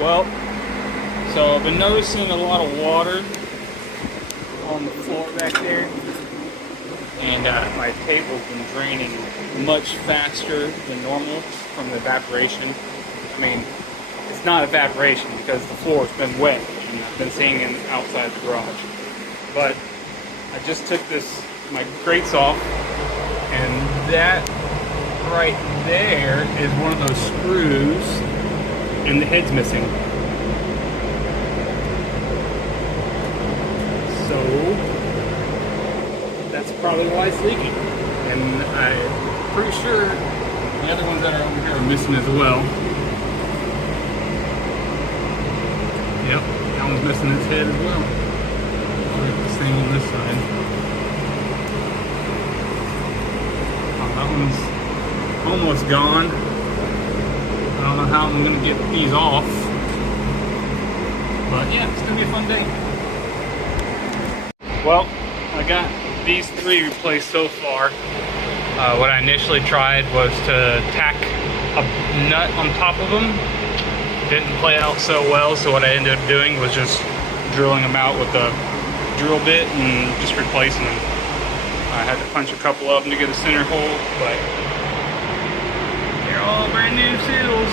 Well, so I've been noticing a lot of water on the floor back there, and my table's been draining much faster than normal from the evaporation. I mean, it's not evaporation because the floor's been wet and I've been seeing it outside the garage. But I just took my grates off, and that right there is one of those screws, and the head's missing. So that's probably why it's leaking. And I'm pretty sure the other ones that are over here are missing as well. Yep, that one's missing its head as well. The same on this side. Oh, that one's almost gone. I don't know how I'm gonna get these off, but yeah, it's gonna be a fun day. Well, I got these three replaced so far. What I initially tried was to tack a nut on top of them. Didn't play out so well, so what I ended up doing was just drilling them out with a drill bit and just replacing them. I had to punch a couple of them to get a center hole, but they're all brand new seals.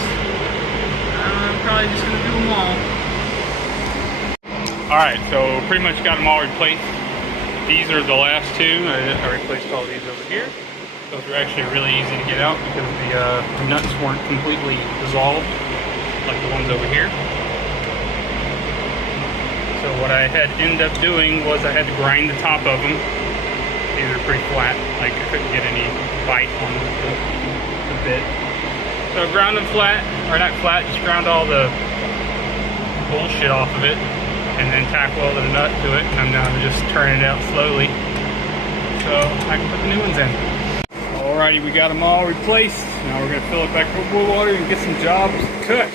I'm probably just gonna do them all. Alright, so pretty much got them all replaced. These are the last two. I replaced all these over here. Those were actually really easy to get out because the nuts weren't completely dissolved like the ones over here. So what I had ended up doing was I had to grind the top of them. These are pretty flat, like I couldn't get any bite on the bit. So I ground them flat, or not flat, just ground all the bullshit off of it, and then tack welded a nut to it, and I'm now just turning it out slowly so I can put the new ones in. Alrighty, we got them all replaced. Now we're going to fill it back with water and get some jobs cut.